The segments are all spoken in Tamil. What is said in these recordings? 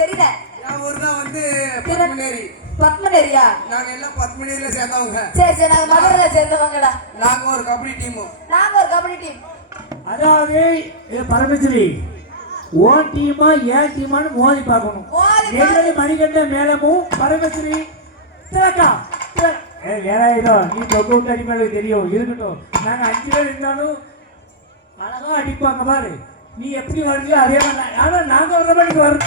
தெரியல. என் ஊர் தான் வந்து பத்மநேரி. பத்மநேரியா? நாங்க எல்லாம் பத்மநேரியில சேர்ந்தவங்க. சரி சரி, நாங்க மதுரையில சேர்ந்தவங்கடா. நாங்க ஒரு கபடி டீம். நாங்க ஒரு கபடி டீம். அதாவது பரமேஸ்வரி ஓன் டீமா ஏன் டீமான்னு மோதி பார்க்கணும். நெல்லை மணிகண்ட மேலமும் பரமேஸ்வரி திலக்கா வேறாயிரம் நீ தொங்க விட்டு அடிப்பாடு தெரியும் இருக்கட்டும். நாங்க 5 பேர் இருந்தாலும் அழகா அடிப்பாங்க பாரு. நீ எப்படி வருவியோ அதே மாதிரி. ஆனா நாங்க வர்ற மாதிரி வரும்.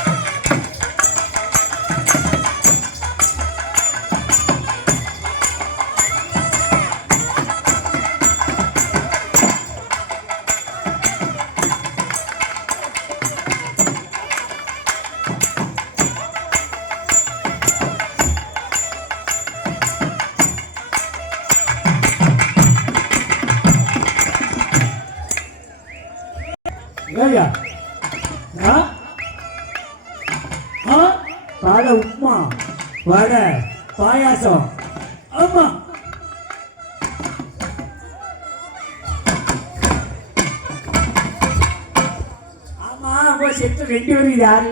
பால உப்மா வடை பாயாசம். ஆமா ஆமா செத்து 2 வருது யாரு